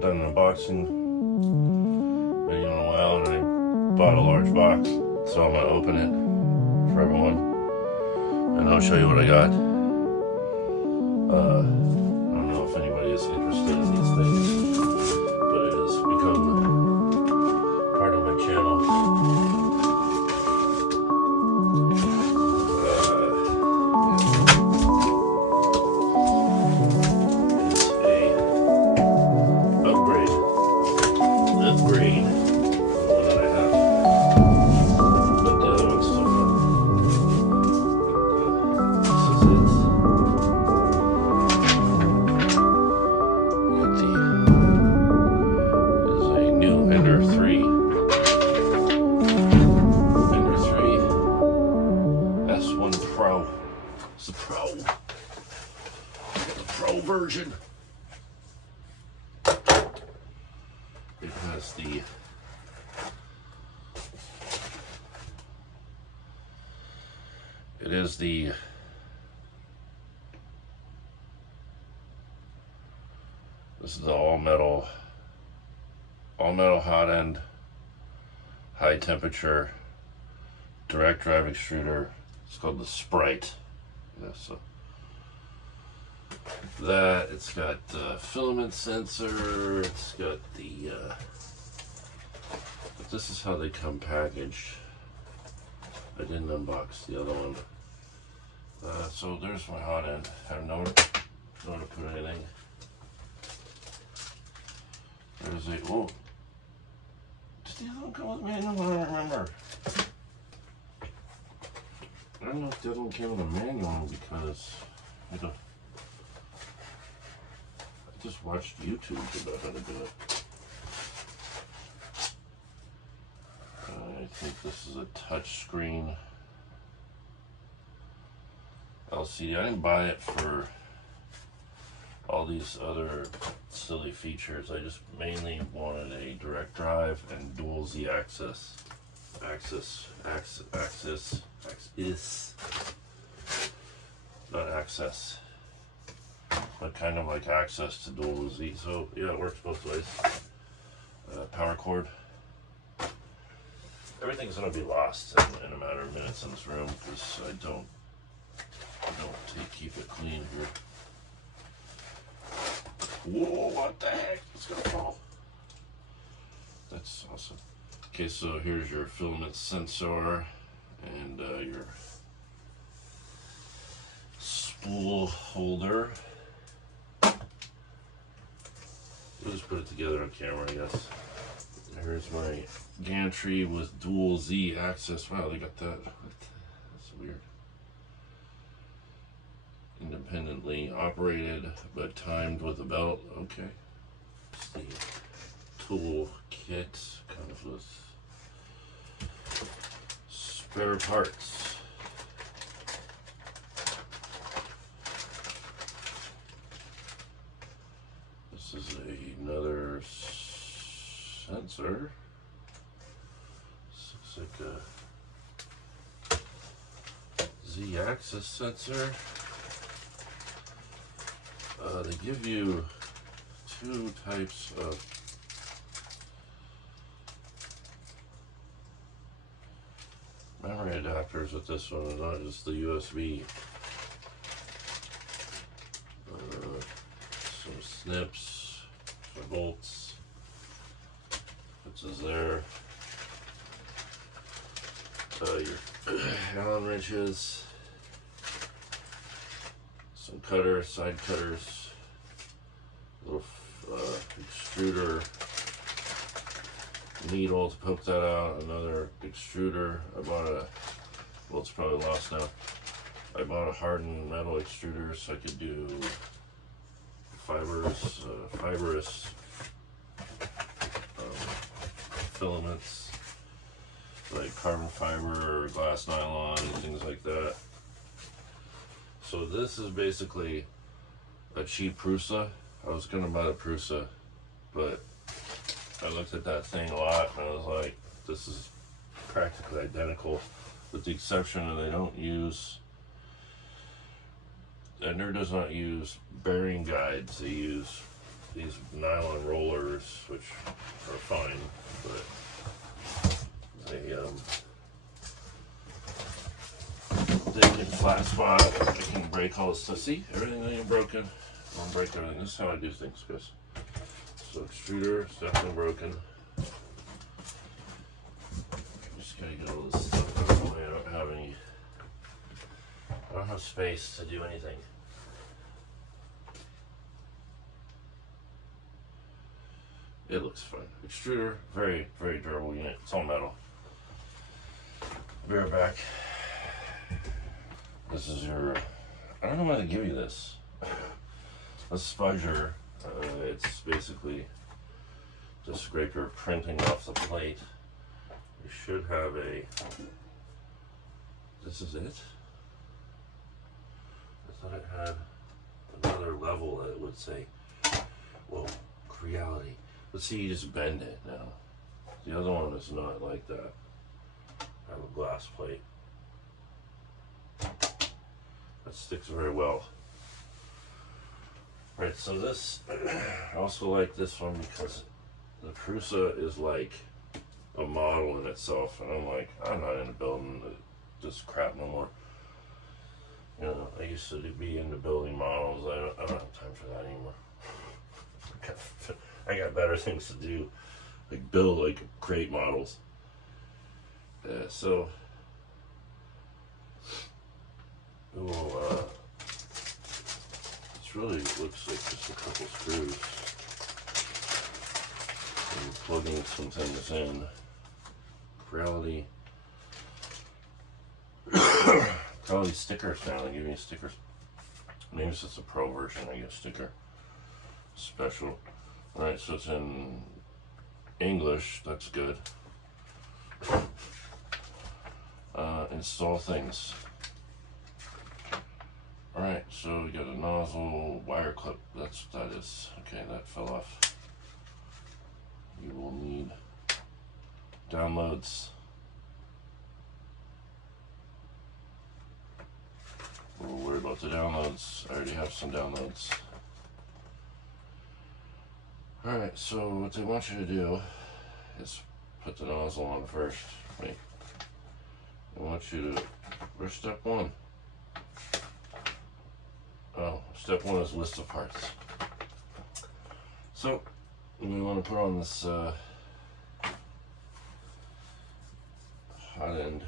haven't done an unboxing video in a while, and I bought a large box, so I'm gonna open it for everyone, and I'll show you what I got. I don't know if anybody is interested in these things, but it has become part of my channel. It's the Pro version. It has the this is the all metal hot end, high temperature direct drive extruder. It's called the Sprite. Yeah, so that, it's got the filament sensor, it's got the but this is how they come packaged. I didn't unbox the other one. So there's my hot end. I have nowhere to put anything. There's a, oh, did the other one come with manual? I don't remember. I don't know if the other one came with a manual, because I just watched YouTube about how to do it. I think this is a touch screen LCD. I didn't buy it for all these other silly features. I just mainly wanted a direct drive and dual Z axis, not access, but kind of like access to dual Z. So yeah, it works both ways. Power cord. Everything's gonna be lost in a matter of minutes in this room, because I don't keep it clean here. Whoa, what the heck? It's gonna fall. That's awesome. Okay, so here's your filament sensor and your spool holder. We'll just put it together on camera, I guess. Here's my gantry with dual Z axis. Wow, they got that. That's weird. Independently operated, but timed with a belt. Okay. It's the tool kit, kind of with spare parts. This is another sensor. This looks like a Z-axis sensor. They give you two types of memory adapters with this one, not just the USB. Some snips, some bolts, which is there. Your Allen wrenches, some cutters, side cutters, little extruder needle to poke that out, another extruder. I bought well, it's probably lost now. I bought a hardened metal extruder so I could do fibrous filaments like carbon fiber or glass nylon and things like that. So this is basically a cheap Prusa. I was gonna buy the Prusa, but I looked at that thing a lot and I was like, this is practically identical, with the exception that they don't use, Ender does not use bearing guides. They use these nylon rollers, which are fine, but they get flat spot. I can break all this stuff. See, everything ain't broken. I don't break everything. This is how I do things, guys. So extruder is definitely broken. Just gotta get all this stuff out of the way. I don't have space to do anything. It looks fine. Extruder, very, very durable unit. It's all metal. Be right back. This is your, I don't know why they give you this. A spudger. It's basically the scraper printing off the plate. You should have a, this is it? I thought it had another level that would say, whoa, Creality. Let's see, you just bend it now. The other one is not like that. I have a glass plate. That sticks very well. Right, so this, I also like this one because the Prusa is like a model in itself. And I'm like, I'm not into building this crap no more. You know, I used to be into building models. I don't have time for that anymore. I got better things to do, like build, like create models. So we'll, this really looks like just a couple screws and plugging some things in. Creality. Creality stickers now. They give me stickers. Maybe it's just a pro version. I get a sticker. Special. Alright, so it's in English. That's good. Install things. Alright, so we got a nozzle wire clip. That's what that is. Okay, that fell off. You will need downloads. We'll worry about the downloads. I already have some downloads. Alright, so what they want you to do is put the nozzle on first. Wait. They want you to, where's step one? Oh, step one is list of parts. So, we want to put on this hot end.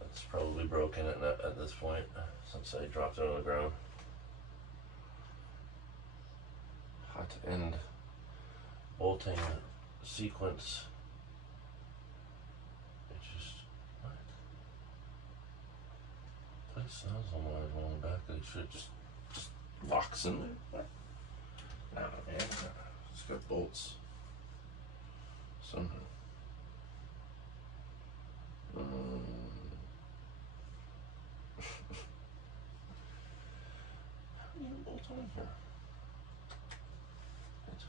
That's probably broken at this point since I dropped it on the ground. Hot end bolting sequence. It just, what? Place nozzle wire on the back of the shit just locks in there. Nah, man, it's got bolts somehow. How do you bolt on here? It's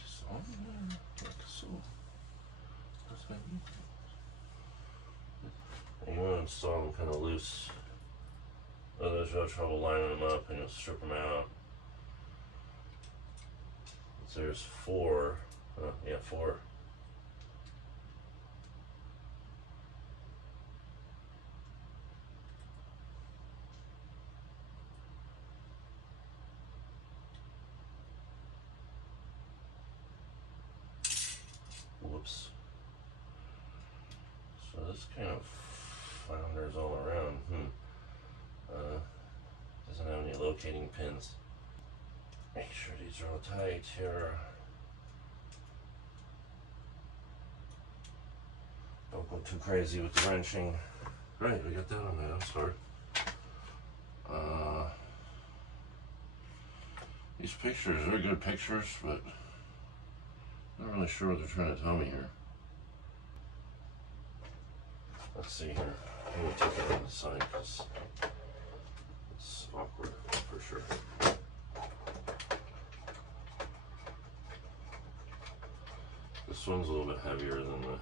just on there, like so. That's my and you want to install them kind of loose. Otherwise you'll have trouble lining them up and you'll strip them out. So there's four. Yeah, four. Whoops. So this kind of flounders all around. Doesn't have any locating pins. Make sure these are all tight here. Don't go too crazy with the wrenching. Right, we got that on there. That's hard. These pictures are good pictures, but I'm not really sure what they're trying to tell me here. Let's see here. I'm going to take it on the side because it's awkward for sure. This one's a little bit heavier than the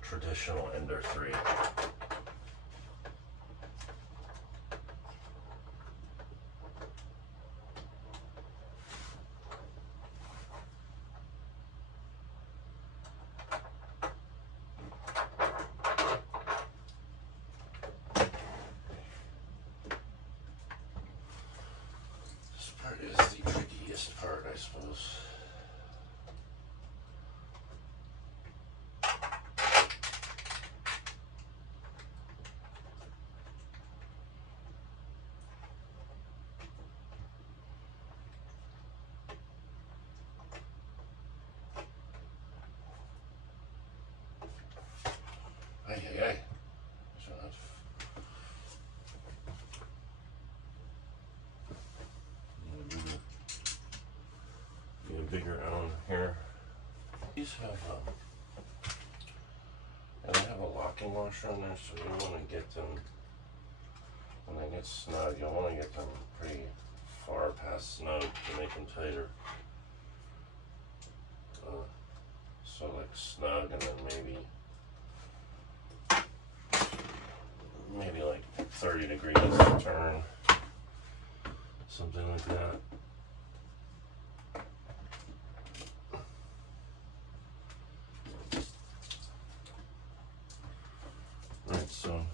traditional Ender 3. these have and they have a locking washer on there, so you want to get them, when they get snug, you want to get them pretty far past snug to make them tighter. So like snug, and then maybe like 30 degrees to turn, something like that. Alright, so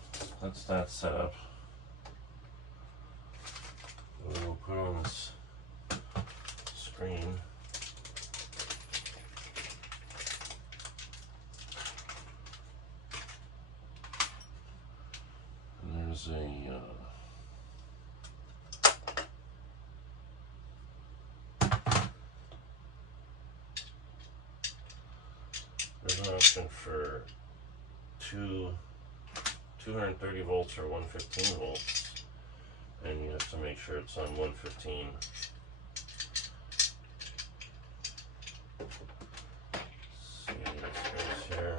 that's that set up. We'll put on this screen. And there's an option for 230 volts or 115 volts, and you have to make sure it's on 115. See this goes here.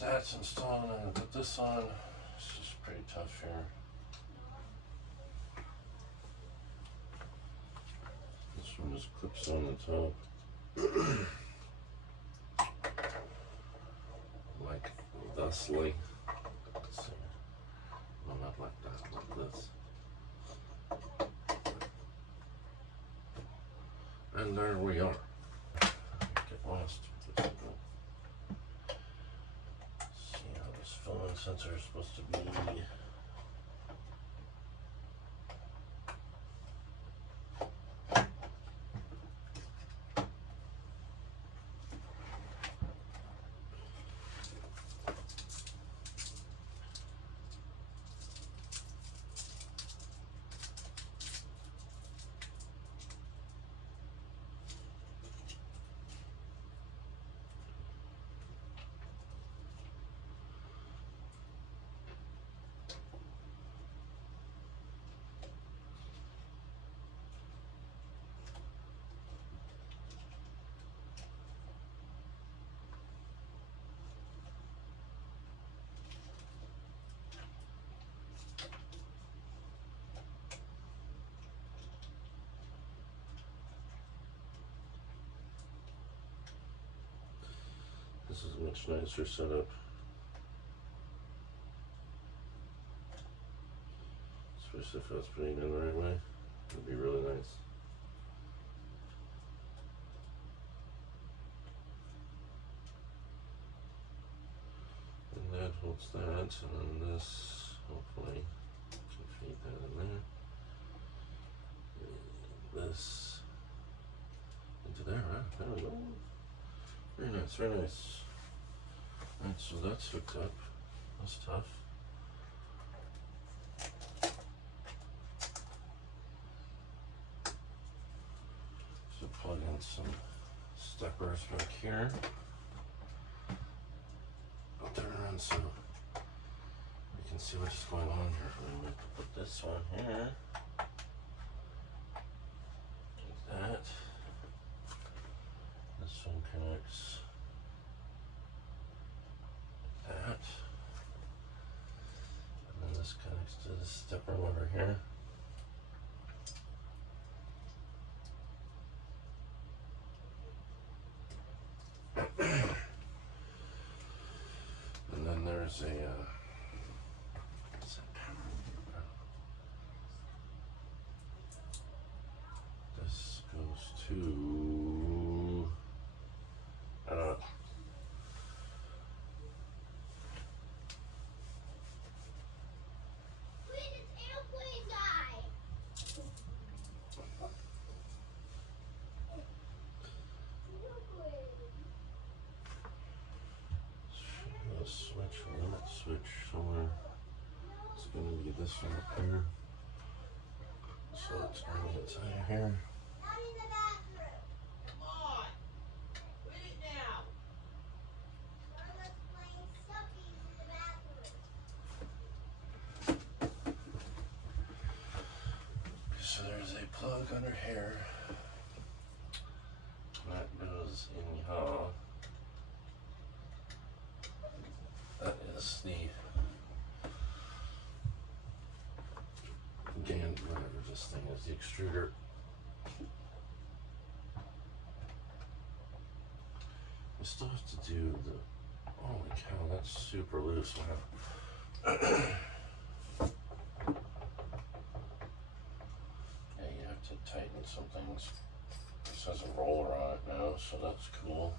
That's installed, and I put this on. This is pretty tough here. This one just clips on the top. Like thusly. Let's see. No, not like that, like this. And there we are. Get lost. Phone sensor is supposed to be. This is a much nicer setup. Especially if I was putting it in the right way. It'd be really nice. And that holds that, and then this, hopefully, can feed that in there. And this into there, right? There we go. Very nice, very nice. Alright, so that's hooked up. That's tough. So plug in some steppers back here. I'll turn around so we can see what's going on here. I'm going to put this one here. Like that. This one connects like that. And then this connects to the stepper over here. And then there's a this goes to switch somewhere. It's going to be this one up here. So it's going to be inside here. under here. That goes in here. That is the whatever this thing is, the extruder. We still have to do the, holy cow, that's super loose. Wow. Yeah, you have to tighten some things. This has a roller on it now, so that's cool.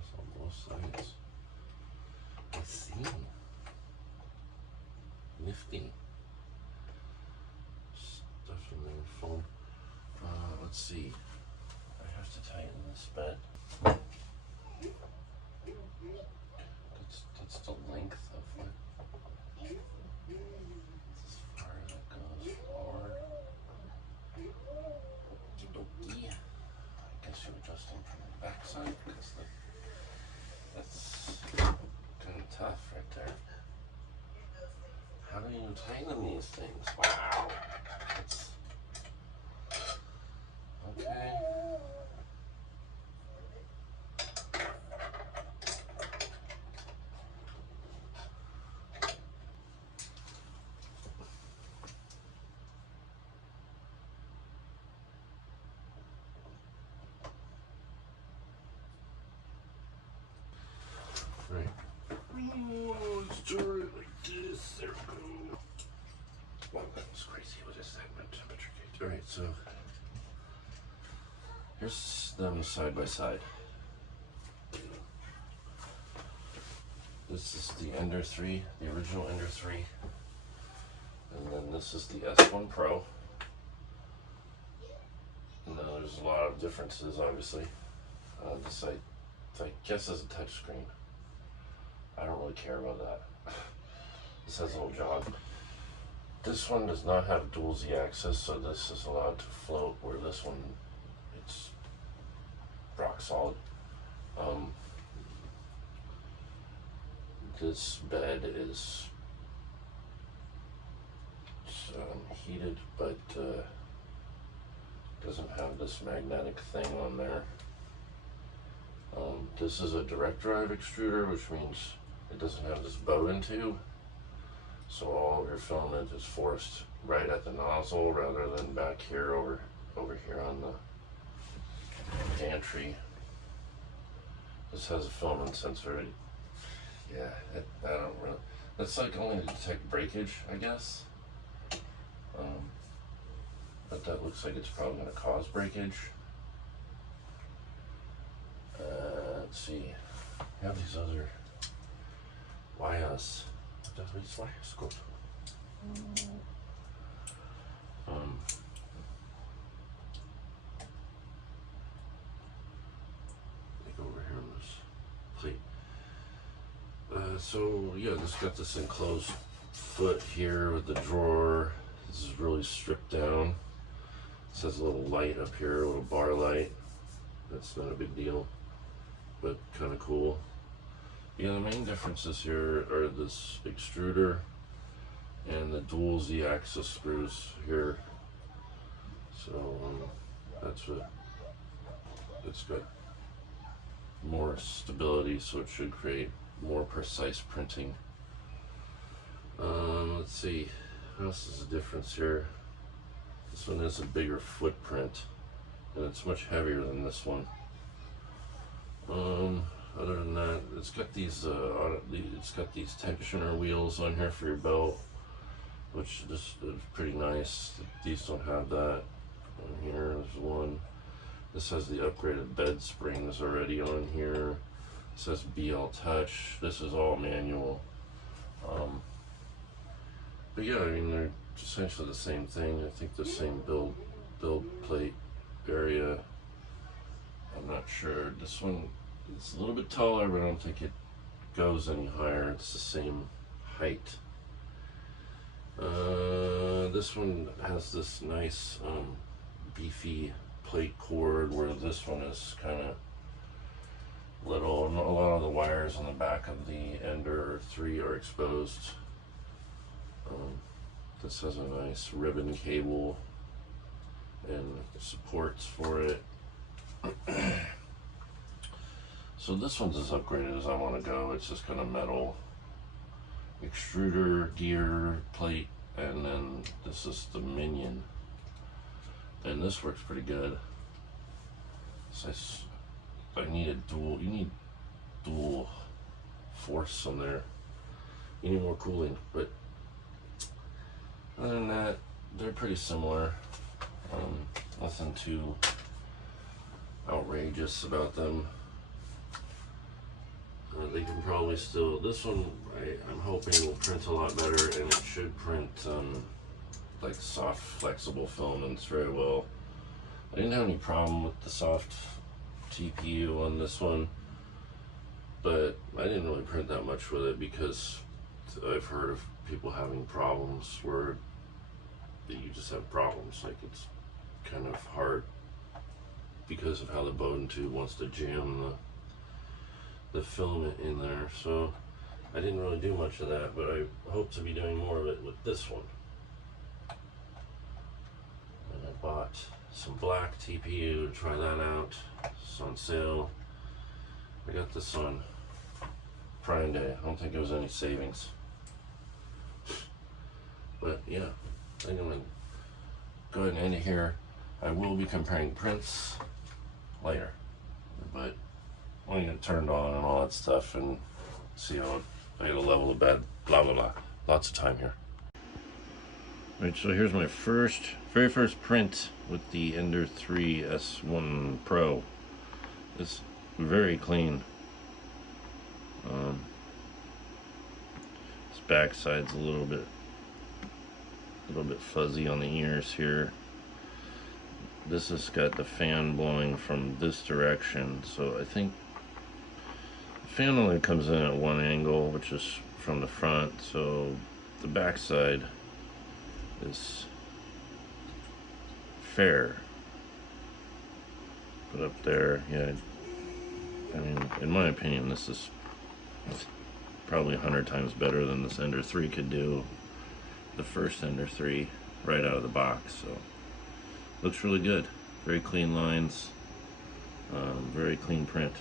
It's on both sides. I see. Nifty. Stuff in there, phone. Let's see. I have to tighten this bed. That's the length of what. As far as it goes forward. Okey-dokey. I guess you're adjusting from the back side because that's kind of tough right there. How do you tighten these things? Wow. That's okay. Right. Oh, let's do it like this. There we go. Wow, that was crazy. What is that? My temperature gauge. Alright, so here's them side by side. This is the Ender 3, the original Ender 3. And then this is the S1 Pro. Now there's a lot of differences, obviously. This I guess is a touchscreen. I don't really care about that. This has a little jog. This one does not have dual Z-axis, so this is allowed to float, where this one, it's rock solid. This bed is heated, but doesn't have this magnetic thing on there. This is a direct drive extruder, which means it doesn't have this bow-in tube, so all of your filament is forced right at the nozzle rather than back here over here on the gantry. This has a filament sensor. Yeah, I don't really. That's like only to detect breakage, I guess. But that looks like it's probably going to cause breakage. Let's see. We have these other wires. What are these wires called? Like over here on this plate. So yeah, this got this enclosed foot here with the drawer. This is really stripped down. This has a little light up here, a little bar light. That's not a big deal, but kind of cool. Yeah, the main differences here are this extruder and the dual Z-axis screws here. So that's what it's got, more stability, so it should create more precise printing. Let's see, what else is the difference here? This one has a bigger footprint and it's much heavier than this one. Other than that, it's got these tensioner wheels on here for your belt, which is pretty nice. These don't have that. On here, there's one. This has the upgraded bed springs already on here. It says BL Touch. This is all manual. But yeah, I mean, they're essentially the same thing. I think the same build plate area. I'm not sure. This one is a little bit taller, but I don't think it goes any higher. It's the same height. This one has this nice beefy plate cord, where this one is kind of little, a lot of the wires on the back of the Ender 3 are exposed. This has a nice ribbon cable and supports for it. So this one's as upgraded as I want to go. It's just got a metal extruder gear plate, and then this is the Minion, and this works pretty good. So I need a dual, you need dual force on there. You need more cooling, but other than that, they're pretty similar. Nothing too outrageous about them. They can probably still, this one I'm hoping will print a lot better, and it should print like soft flexible filaments very well. I didn't have any problem with the soft TPU on this one, but I didn't really print that much with it because I've heard of people having problems where you just have problems, like it's kind of hard because of how the Bowden tube wants to jam the filament in there. So I didn't really do much of that, but I hope to be doing more of it with this one. And I bought some black TPU to try that out. It's on sale. I got this on Prime Day. I don't think there was any savings. But yeah, I think I'm gonna go ahead and end it here. I will be comparing prints later, but I'm gonna get turned on and all that stuff and see how I get a level of bed, blah blah blah. Lots of time here. Alright, so here's my very first print with the Ender 3 S1 Pro. It's very clean. This backside's a little bit fuzzy on the ears here. This has got the fan blowing from this direction, so I think the fan only comes in at one angle, which is from the front, so the backside is fair. But up there, yeah, I mean, in my opinion, this is probably 100 times better than this Ender 3 could do. The first Ender 3 right out of the box, so looks really good. Very clean lines, very clean print.